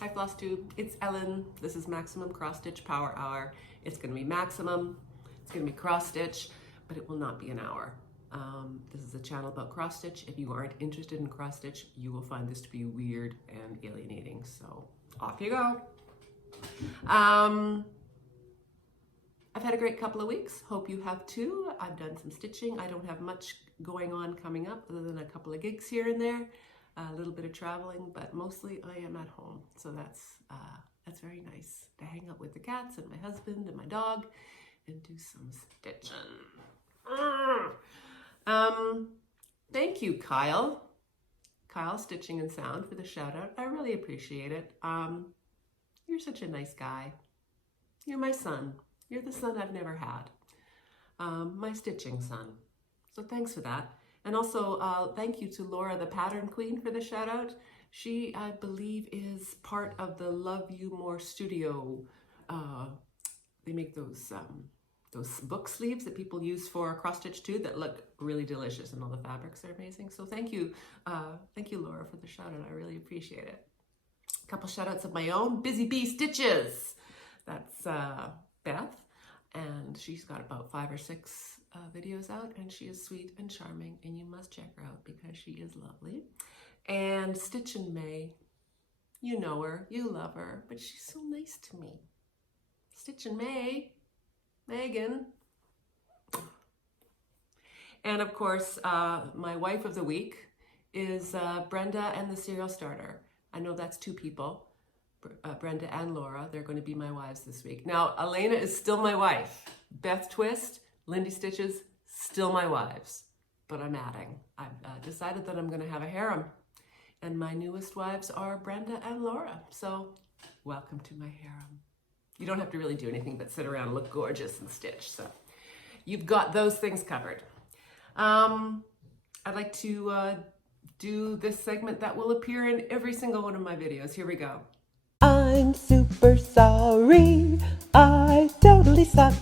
Hi Flosstube, it's Ellen. This is Maximum Cross Stitch Power Hour. It's going to be maximum, it's going to be cross stitch, but it will not be an hour. This is a channel about cross stitch. If you aren't interested in cross stitch, you will find this to be weird and alienating. So off you go. I've had a great couple of weeks. Hope you have too. I've done some stitching. I don't have much going on coming up other than a couple of gigs here and there. A little bit of traveling, but mostly I am at home. So that's very nice to hang out with the cats and my husband and my dog and do some stitching. Thank you, Kyle. Kyle Stitching and Sound for the shout out. I really appreciate it. You're such a nice guy. You're my son. You're the son I've never had. My stitching son. So thanks for that. And also, thank you to Laura, the Pattern Queen, for the shout out. She, I believe, is part of the Love You More studio. They make those book sleeves that people use for cross stitch too that look really delicious, and all the fabrics are amazing. So thank you, Laura, for the shout out. I really appreciate it. A couple shout outs of my own. Busy Bee Stitches. That's Beth, and she's got about 5 or 6 videos out, and she is sweet and charming, and you must check her out because she is lovely. And Stitch and May, you know her, you love her, but she's so nice to me. Stitch and May, Megan. And of course, my wife of the week is Brenda and the Serial Starter. I know that's 2 people. Brenda and Laura, they're going to be my wives this week. Now, Elena is still my wife. Beth Twist, Lindy Stitches, still my wives. But I'm adding. I've decided that I'm going to have a harem. And my newest wives are Brenda and Laura. So, welcome to my harem. You don't have to really do anything but sit around and look gorgeous and stitch. So, you've got those things covered. I'd like to do this segment that will appear in every single one of my videos. Here we go. I'm super sorry, I totally suck.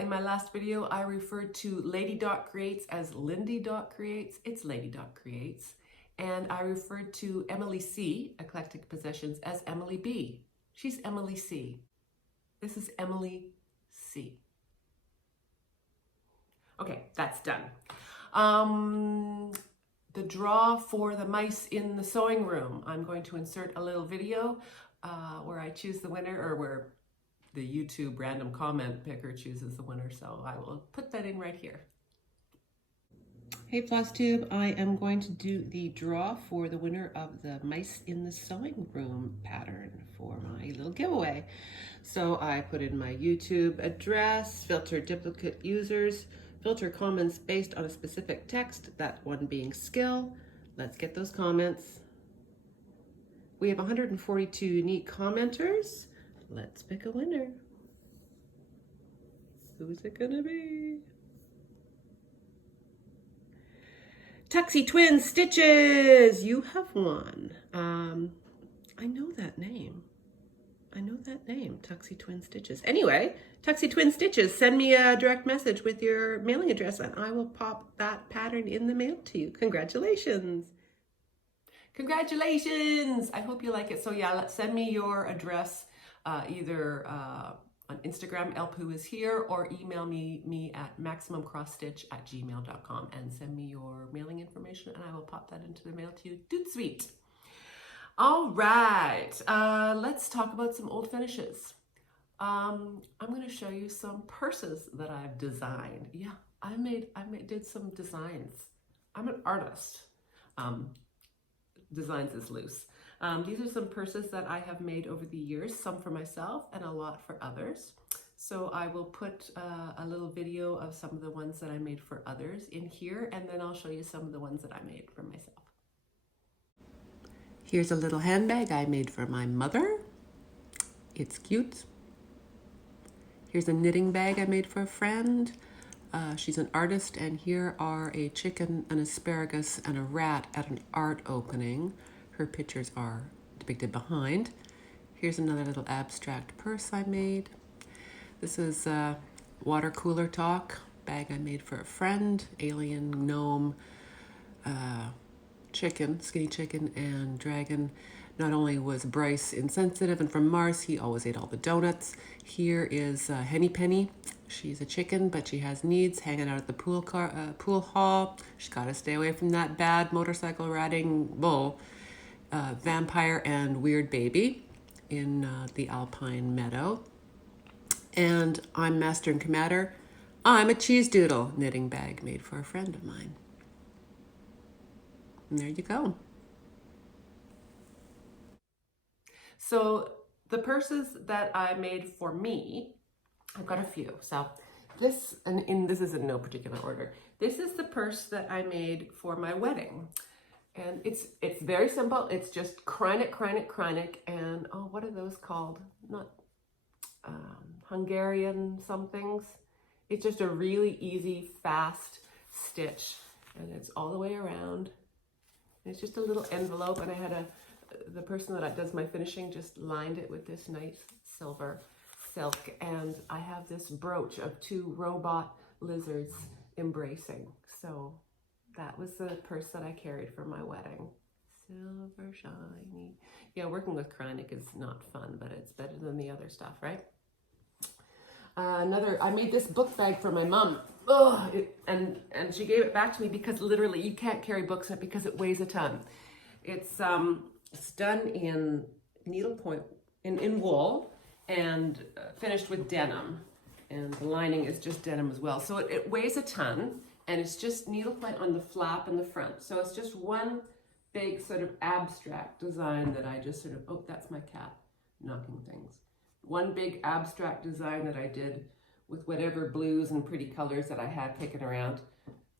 In my last video, I referred to Lady Dot Creates as Lindy Dot Creates. It's Lady Dot Creates. And I referred to Emily C, Eclectic Possessions, as Emily B. She's Emily C. This is Emily C. Okay, that's done. The draw for the mice in the sewing room. I'm going to insert a little video where I choose the winner, or where the YouTube random comment picker chooses the winner. So I will put that in right here. Hey Flosstube, I am going to do the draw for the winner of the Mice in the Sewing Room pattern for my little giveaway. So I put in my YouTube address, filter duplicate users, filter comments based on a specific text, that one being skill. Let's get those comments. We have 142 unique commenters. Let's pick a winner. Who's it gonna be? Tuxie Twin Stitches, you have won. I know that name. Tuxie Twin Stitches. Anyway, Tuxie Twin Stitches, send me a direct message with your mailing address and I will pop that pattern in the mail to you. Congratulations. Congratulations. I hope you like it. So yeah, send me your address either on Instagram, elpoo is here, or email me at maximumcrossstitch@gmail.com and send me your mailing information and I will pop that into the mail to you. Dude sweet. All right, let's talk about some old finishes. I'm going to show you some purses that I've designed. Yeah, I did some designs. I'm an artist. Designs is loose. These are some purses that I have made over the years, some for myself and a lot for others. So I will put a little video of some of the ones that I made for others in here, and then I'll show you some of the ones that I made for myself. Here's a little handbag I made for my mother. It's cute. Here's a knitting bag I made for a friend. She's an artist, and here are a chicken, an asparagus, and a rat at an art opening. Her pictures are depicted behind. Here's another little abstract purse I made. This is a water cooler talk bag I made for a friend, alien gnome chicken, skinny chicken, and dragon. Not only was Bryce insensitive and from Mars, he always ate all the donuts. Here is Henny Penny. She's a chicken, but she has needs, hanging out at the pool hall. She's got to stay away from that bad motorcycle riding bull, vampire, and weird baby in the Alpine Meadow. And I'm Master and Commander. I'm a cheese doodle knitting bag made for a friend of mine. And there you go. So the purses that I made for me, I've got a few. So this, and this is in no particular order. This is the purse that I made for my wedding. And it's very simple. It's just Kreinik, and oh, what are those called? Not Hungarian somethings. It's just a really easy, fast stitch, and it's all the way around. It's just a little envelope, and I had the person that does my finishing just lined it with this nice silver silk, and I have this brooch of 2 robot lizards embracing. So that was the purse that I carried for my wedding. Silver shiny. Yeah, working with Kreinik is not fun, but it's better than the other stuff, right? I made this book bag for my mom. And she gave it back to me because literally you can't carry books in it because it weighs a ton. It's done in needlepoint, in wool, and finished with denim. And the lining is just denim as well. So it weighs a ton, and it's just needlepoint on the flap and the front. So it's just one big sort of abstract design that I just sort of, oh, that's my cat knocking things. One big abstract design that I did with whatever blues and pretty colors that I had kicking around.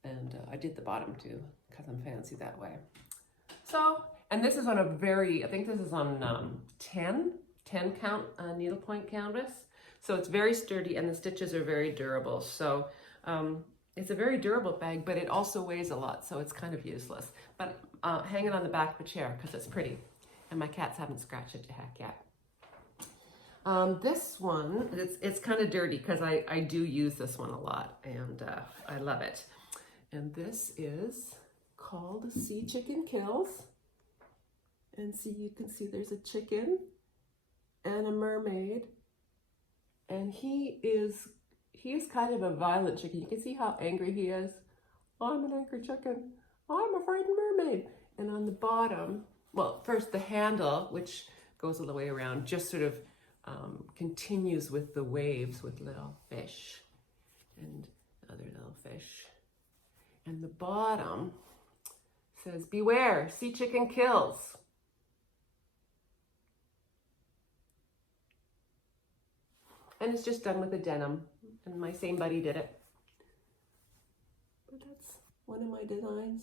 And I did the bottom too, because I'm fancy that way. So, and this is on a I think this is on 10 count needlepoint canvas. So it's very sturdy and the stitches are very durable. So it's a very durable bag, but it also weighs a lot. So it's kind of useless. But hang it on the back of a chair because it's pretty. And my cats haven't scratched it to heck yet. This one, it's kind of dirty because I do use this one a lot, and I love it. And this is called Sea Chicken Kills. And see, you can see there's a chicken and a mermaid. And he is kind of a violent chicken. You can see how angry he is. I'm an angry chicken. I'm a frightened mermaid. And on the bottom, well, first the handle, which goes all the way around, just sort of continues with the waves with little fish and other little fish. And the bottom says, beware, sea chicken kills. And it's just done with a denim, and my same buddy did it. But that's one of my designs.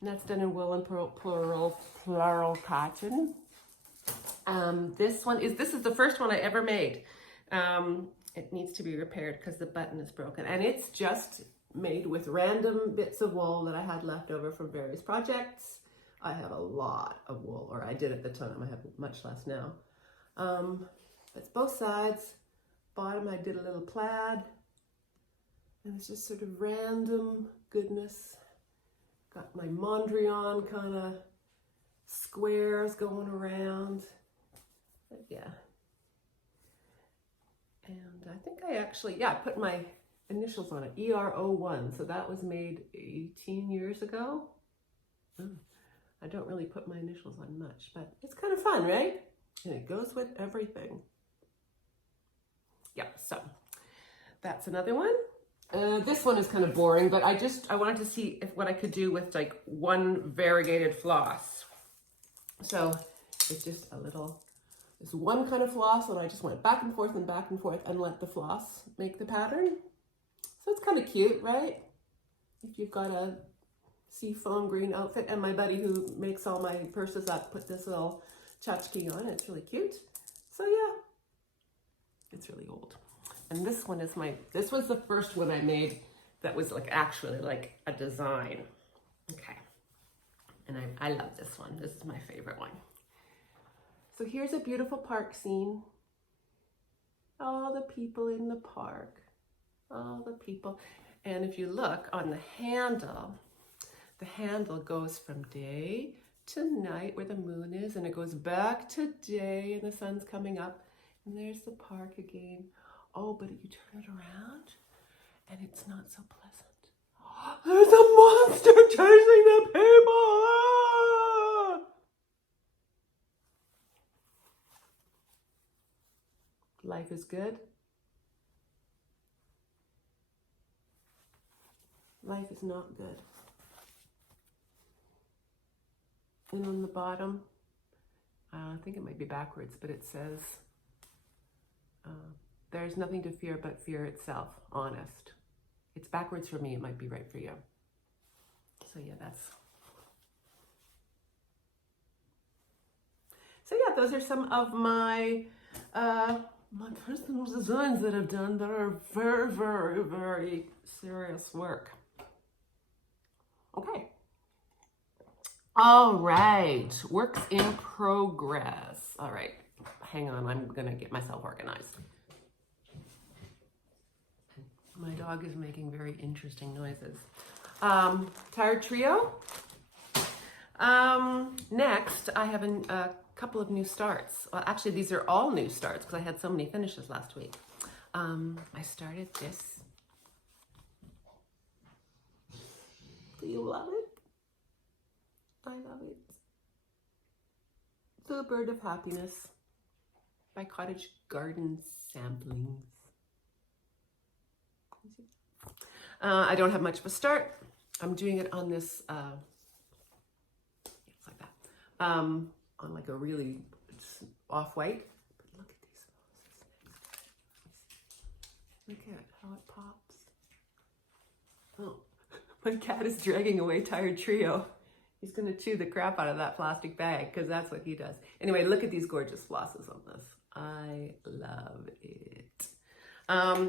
And that's done in wool and plural cotton. This is the first one I ever made. It needs to be repaired because the button is broken, and it's just made with random bits of wool that I had left over from various projects. I have a lot of wool, or I did at the time. I have much less now. It's both sides. Bottom I did a little plaid, and it's just sort of random goodness. Got my Mondrian kind of squares going around. But yeah. And I think I actually, put my initials on it, ER01. So that was made 18 years ago. I don't really put my initials on much, but it's kind of fun, right? And it goes with everything. Yeah, so that's another one. This one is kind of boring, but I wanted to see what I could do with like one variegated floss. So it's just this one kind of floss, and I just went back and forth and let the floss make the pattern. So it's kind of cute, right? If you've got a seafoam green outfit, and my buddy who makes all my purses up put this little tchotchke on. It's really cute. So yeah, it's really old. And this one is this was the first one I made that was like actually like a design. Okay. And I love this one. This is my favorite one. So here's a beautiful park scene. All the people in the park. All the people. And if you look on the handle, the handle goes from day to night where the moon is, and it goes back to day and the sun's coming up, and there's the park again. Oh, but you turn it around and it's not so pleasant. There's a monster chasing the people! Life is good. Life is not good. And on the bottom, I think it might be backwards, but it says, there's nothing to fear but fear itself, honest. It's backwards for me, it might be right for you. So yeah, those are some of my my personal designs that I've done that are very, very, very serious work. Okay. All right, works in progress. All right, hang on, I'm gonna get myself organized. My dog is making very interesting noises. Tired trio. Next, I have a couple of new starts. Well, actually, these are all new starts because I had so many finishes last week. I started this. Do you love it? I love it. The Bird of Happiness by Cottage Garden Samplings. I don't have much of a start. I'm doing it on this, it's like that, on like a really off-white. But look at these roses. Look at how it pops. Oh, my cat is dragging away Tired Trio. He's gonna chew the crap out of that plastic bag because that's what he does. Anyway, look at these gorgeous flosses on this. I love it.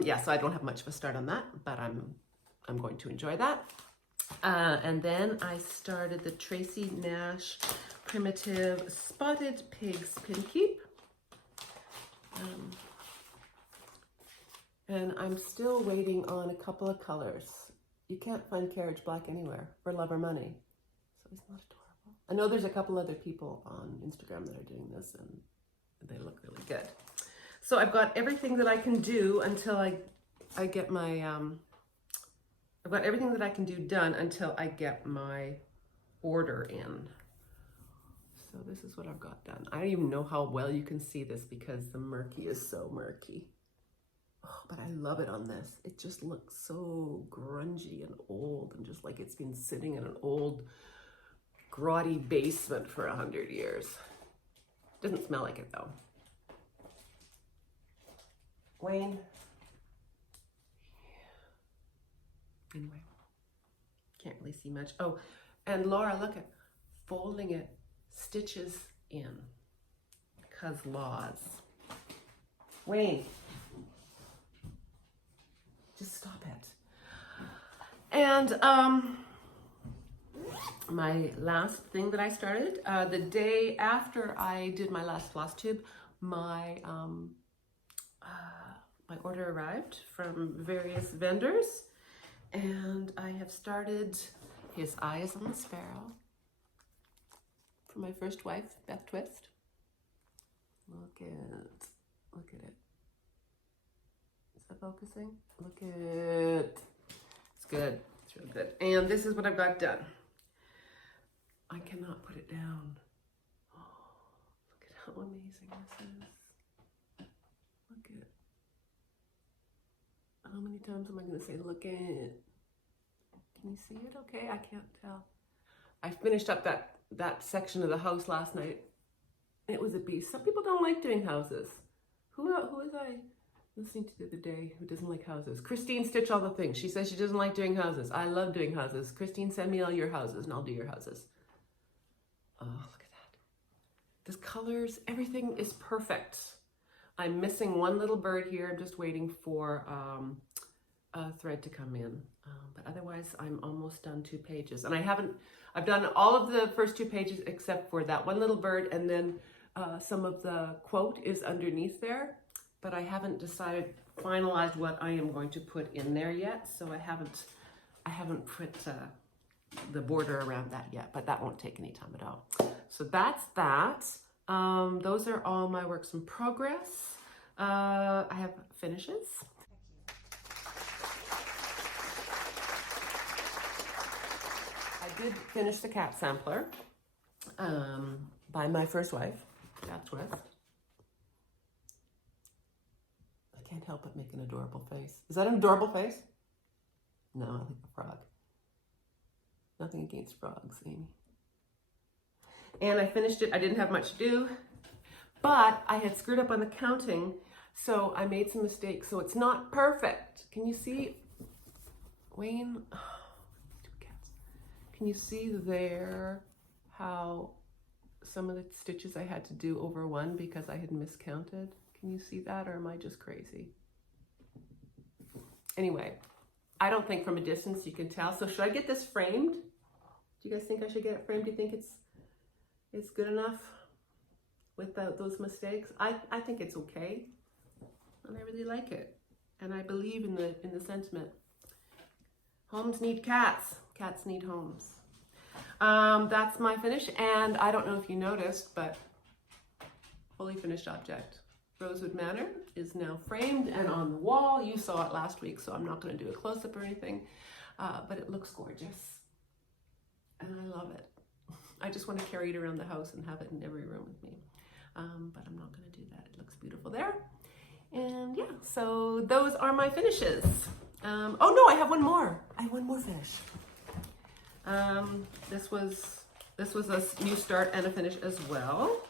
Yeah, so I don't have much of a start on that, but I'm going to enjoy that. And then I started the Tracy Nash Primitive Spotted Pigs Pin Keep. And I'm still waiting on a couple of colors. You can't find Carriage Black anywhere for love or money. So isn't that adorable? I know there's a couple other people on Instagram that are doing this and they look really good. So I've got everything that I can do until I get my, I've got everything that I can do done until I get my order in. So this is what I've got done. I don't even know how well you can see this because the murky is so murky. Oh, but I love it on this. It just looks so grungy and old and just like it's been sitting in an old grotty basement for 100 years. Doesn't smell like it though. Wayne. Anyway, can't really see much. Oh, and Laura, look at folding it, stitches in, because laws. Wayne, just stop it. And my last thing that I started, the day after I did my last floss tube, my order arrived from various vendors. And I have started His Eyes on the Sparrow for my first wife, Beth Twist. Look at it. Is that focusing? Look at it. It's good. It's really good. And this is what I've got done. I cannot put it down. Oh, look at how amazing this is. Look at it. How many times am I going to say, look at it? Can you see it okay? I can't tell. I finished up that section of the house last night. It was a beast. Some people don't like doing houses. Who was I listening to the other day who doesn't like houses? Christine Stitch All the Things. She says she doesn't like doing houses. I love doing houses. Christine, send me all your houses and I'll do your houses. Oh, look at that. The colors, everything is perfect. I'm missing one little bird here. I'm just waiting for a thread to come in. But otherwise, I'm almost done 2 pages. And I've done all of the first 2 pages except for that one little bird. And then some of the quote is underneath there. But I haven't finalized what I am going to put in there yet. So I haven't put the border around that yet, but that won't take any time at all. So that's that. Those are all my works in progress. I have finishes. I did finish the cat sampler by my first wife, Cat's West. I can't help but make an adorable face. Is that an adorable face? No, I think a frog. Nothing against frogs, Amy. And I finished it. I didn't have much to do, but I had screwed up on the counting, so I made some mistakes. So it's not perfect. Can you see, Wayne? Oh, two cats. Can you see there how some of the stitches I had to do over one because I had miscounted? Can you see that, or am I just crazy? Anyway, I don't think from a distance you can tell. So should I get this framed? Do you guys think I should get it framed? Do you think it's good enough without those mistakes? I think it's okay, and I really like it, and I believe in the sentiment. Homes need cats. Cats need homes. That's my finish, and I don't know if you noticed, but fully finished object. Rosewood Manor is now framed and on the wall. You saw it last week, so I'm not going to do a close-up or anything, but it looks gorgeous, and I love it. I just want to carry it around the house and have it in every room with me, but I'm not going to do that. It looks beautiful there, and yeah, so those are my finishes. Oh no, I have one more. I have one more finish. This was a new start and a finish as well.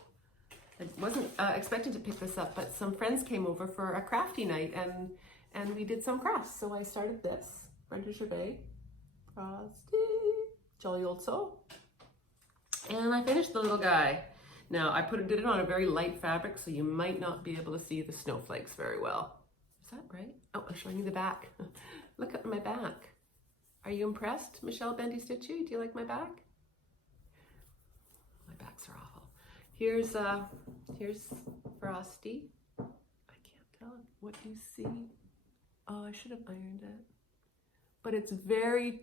I wasn't expecting to pick this up, but some friends came over for a crafty night, and we did some crafts. So I started this, Brenda Gervais, Frosty, Jolly Old Soul, and I finished the little guy. Now I did it on a very light fabric, so you might not be able to see the snowflakes very well. Is that right? Oh, I'm showing you the back. Look at my back. Are you impressed, Michelle Bendy Stitchy? Do you like my back? My backs are awful. Here's Frosty. I can't tell what you see. Oh, I should have ironed it. But it's very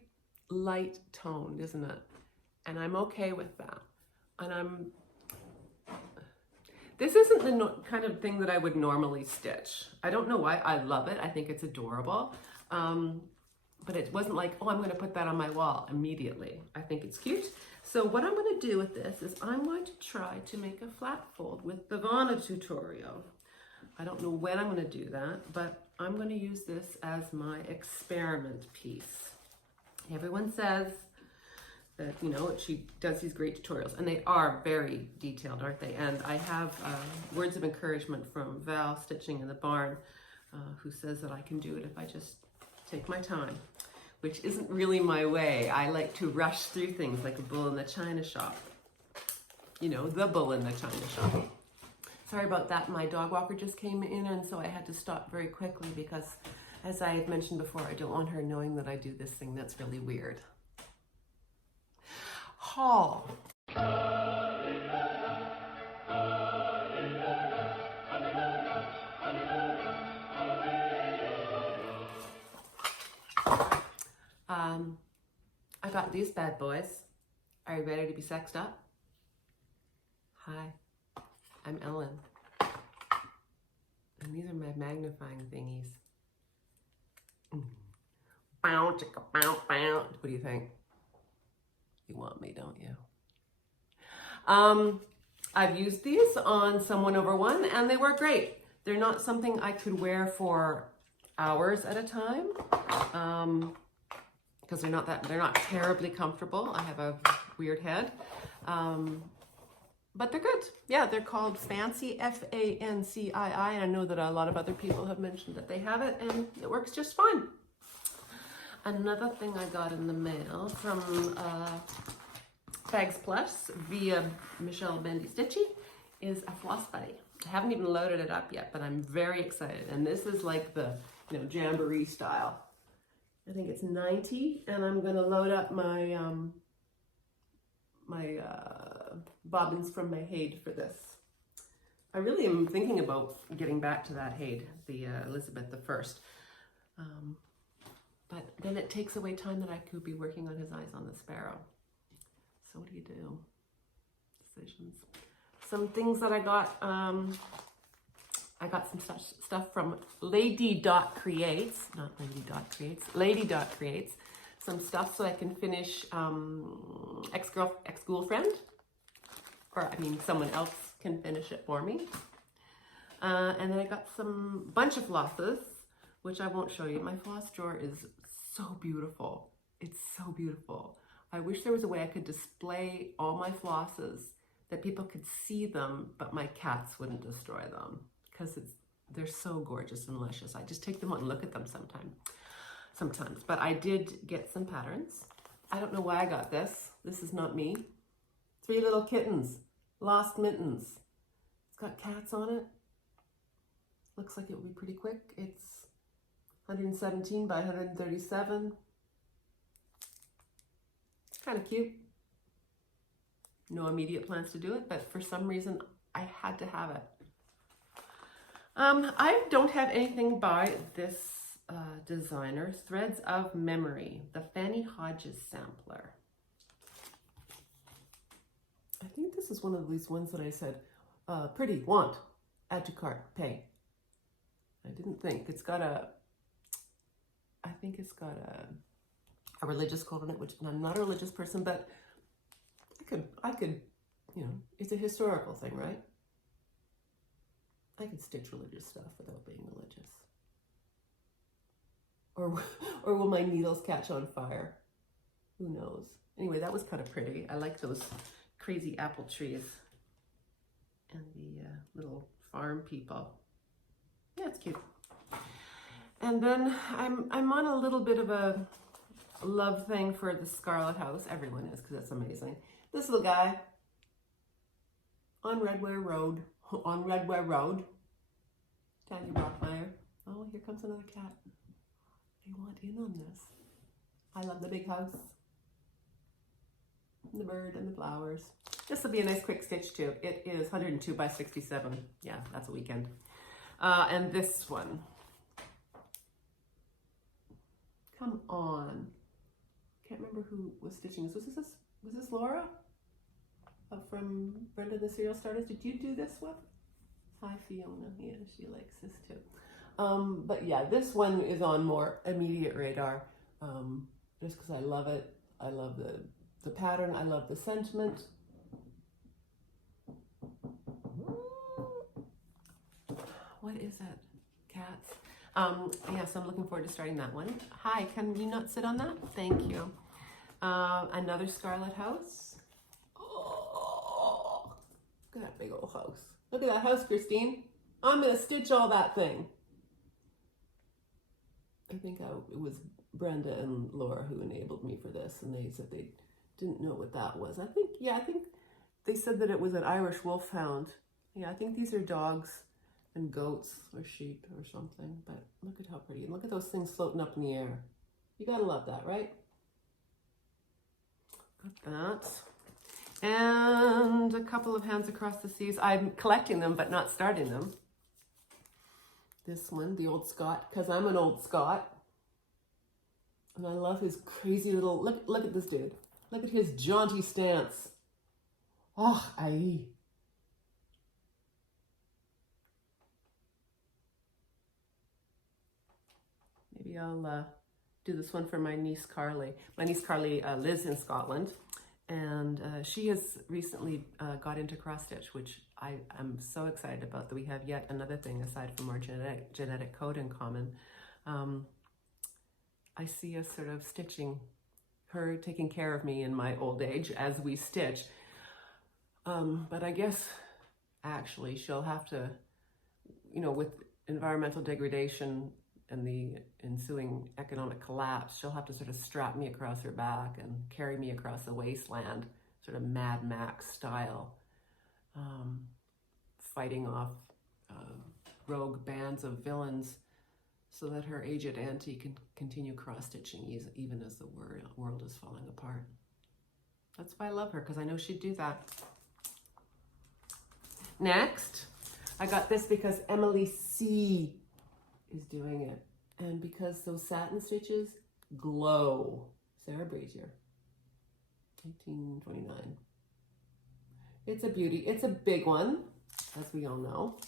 light toned, isn't it? And I'm okay with that. And this isn't the kind of thing that I would normally stitch. I don't know why. I love it. I think it's adorable. But it wasn't like, oh, I'm going to put that on my wall immediately. I think it's cute. So what I'm going to do with this is I'm going to try to make a flat fold with the Vana tutorial. I don't know when I'm going to do that, but I'm going to use this as my experiment piece. Everyone says that, you know, she does these great tutorials, and they are very detailed, aren't they? And I have words of encouragement from Val Stitching in the Barn, who says that I can do it if I just take my time, which isn't really my way. I like to rush through things like a bull in the china shop. You know, the bull in the china shop. Sorry about that. My dog walker just came in, and so I had to stop very quickly because, as I had mentioned before, I don't want her knowing that I do this thing that's really weird. Haul. I got these bad boys. Are you ready to be sexed up? Hi, I'm Ellen. And these are my magnifying thingies. Bow, chicka, bow, bow. What do you think? You want me, don't you? I've used these on some 1/1, and they work great. They're not something I could wear for hours at a time. Because they're not terribly comfortable. I have a weird head, but they're good. Yeah, they're called Fancy, F-A-N-C-I-I, and I know that a lot of other people have mentioned that they have it, and it works just fine. Another thing I got in the mail from Bags Plus via Michelle Bendy Stitchy is a floss buddy. I haven't even loaded it up yet, but I'm very excited. And this is like the, you know, jamboree style. I think it's 90, and I'm gonna load up my bobbins from my Haid for this. I really am thinking about getting back to that Haid, the Elizabeth I. But then it takes away time that I could be working on his eyes on the sparrow. So what do you do? Decisions. Some things that I got some stuff from Lady Creates, not Lady Creates, Lady Creates. Some stuff so I can finish ex-girlfriend, or I mean someone else can finish it for me. And then I got some bunch of flosses, which I won't show you. My floss drawer is so beautiful. It's so beautiful. I wish there was a way I could display all my flosses that people could see them, but my cats wouldn't destroy them because they're so gorgeous and luscious. I just take them out and look at them sometimes. But I did get some patterns. I don't know why I got this. This is not me. 3 little kittens, lost mittens. It's got cats on it. Looks like it will be pretty quick. It's 117 by 137. Kind of cute. No immediate plans to do it, but for some reason I had to have it. I don't have anything by this designer, Threads of Memory, the Fanny Hodges sampler. I think this is one of these ones that I said, pretty, want, add to cart, pay. I didn't think. I think it's got a religious quote on it, which I'm not a religious person, but I could, you know, it's a historical thing, right? I could stitch religious stuff without being religious. Or will my needles catch on fire? Who knows? Anyway, that was kind of pretty. I like those crazy apple trees and the little farm people. Yeah, it's cute. And then I'm on a little bit of a love thing for the Scarlet House. Everyone is, because it's amazing. This little guy on Redware Road. Tanya Brockmeyer. Oh, here comes another cat. They want in on this. I love the big house. And the bird and the flowers. This will be a nice quick stitch too. It is 102 by 67. Yeah, that's a weekend. And this one. Come on. Can't remember who was stitching this. Was this Laura? From Brenda the Serial Starters. Did you do this one? Hi Fiona. Yeah, she likes this too. But yeah, this one is on more immediate radar. Just because I love it. I love the pattern. I love the sentiment. What is it? Cats. Yes, I'm looking forward to starting that one. Hi, can you not sit on that? Thank you. Another Scarlet House. Oh, look at that big old house. Look at that house, Christine. I'm going to stitch all that thing. I think it was Brenda and Laura who enabled me for this, and they said they didn't know what that was. I think they said that it was an Irish wolfhound. Yeah, I think these are dogs and goats or sheep or something, but look at how pretty. And look at those things floating up in the air. You gotta love that, right? Got that. And a couple of Hands Across the Seas. I'm collecting them, but not starting them. This one, the Old Scot, because I'm an old Scot. And I love his crazy little, look at this dude. Look at his jaunty stance. Oh, aye. Maybe I'll do this one for my niece Carly. My niece Carly lives in Scotland, and she has recently got into cross stitch, which I am so excited about, that we have yet another thing aside from our genetic code in common. I see us sort of stitching, her taking care of me in my old age as we stitch. But I guess actually she'll have to, you know, with environmental degradation and the ensuing economic collapse, she'll have to sort of strap me across her back and carry me across the wasteland, sort of Mad Max style, fighting off rogue bands of villains so that her aged auntie can continue cross-stitching even as the world is falling apart. That's why I love her, because I know she'd do that. Next, I got this because Emily C is doing it. And because those satin stitches Glow. Sarah Brazier. 1829. It's a beauty. It's a big one, as we all know.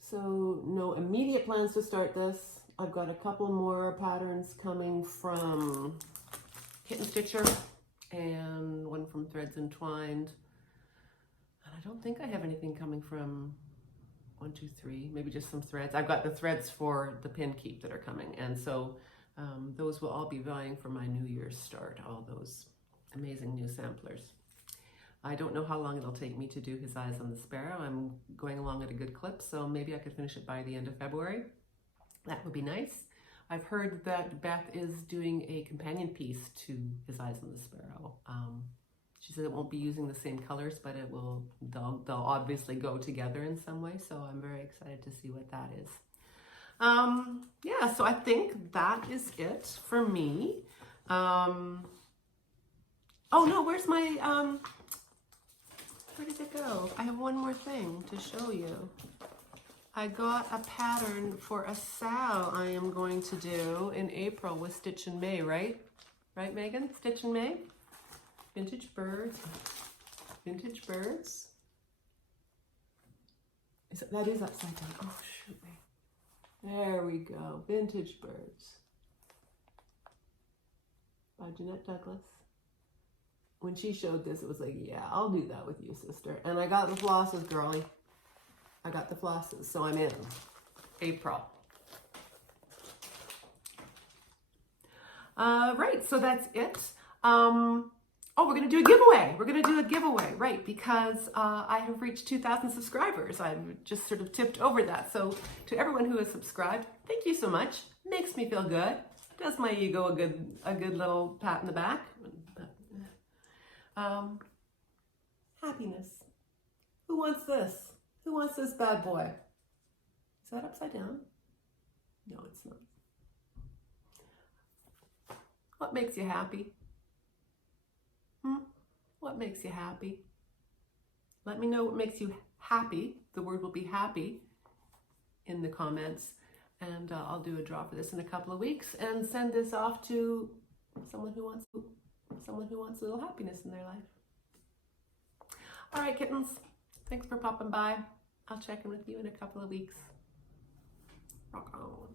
So no immediate plans to start this. I've got a couple more patterns coming from Kitten Stitcher and one from Threads Entwined. And I don't think I have anything coming from 1, 2, 3, maybe just some threads. I've got the threads for the pin keep that are coming. And so those will all be vying for my New Year's start, all those amazing new samplers. I don't know how long it'll take me to do his eyes on the sparrow. I'm going along at a good clip, so maybe I could finish it by the end of February. That would be nice. I've heard that Beth is doing a companion piece to his eyes on the sparrow. She said it won't be using the same colors, but it will. They'll obviously go together in some way. So I'm very excited to see what that is. Yeah, so I think that is it for me. Oh no, where's my where did it go? I have one more thing to show you. I got a pattern for a sal I am going to do in April with Stitch in May, right? Right, Megan? Stitch in May? Vintage birds. Vintage birds. That is upside down. Oh, shoot me. There we go. Vintage birds. By Jeanette Douglas. When she showed this, it was like, yeah, I'll do that with you, sister. And I got the flosses, girlie. I got the flosses, so I'm in. April. Right, so that's it. Oh, we're going to do a giveaway. We're going to do a giveaway, right, because I have reached 2,000 subscribers. I've just sort of tipped over that. So to everyone who has subscribed, thank you so much. Makes me feel good. Does my ego a good little pat in the back. Happiness. Who wants this? Who wants this bad boy? Is that upside down? No, it's not. What makes you happy? What makes you happy? Let me know what makes you happy. The word will be happy in the comments. And I'll do a draw for this in a couple of weeks and send this off to someone who wants a little happiness in their life. All right, kittens. Thanks for popping by. I'll check in with you in a couple of weeks. Rock on.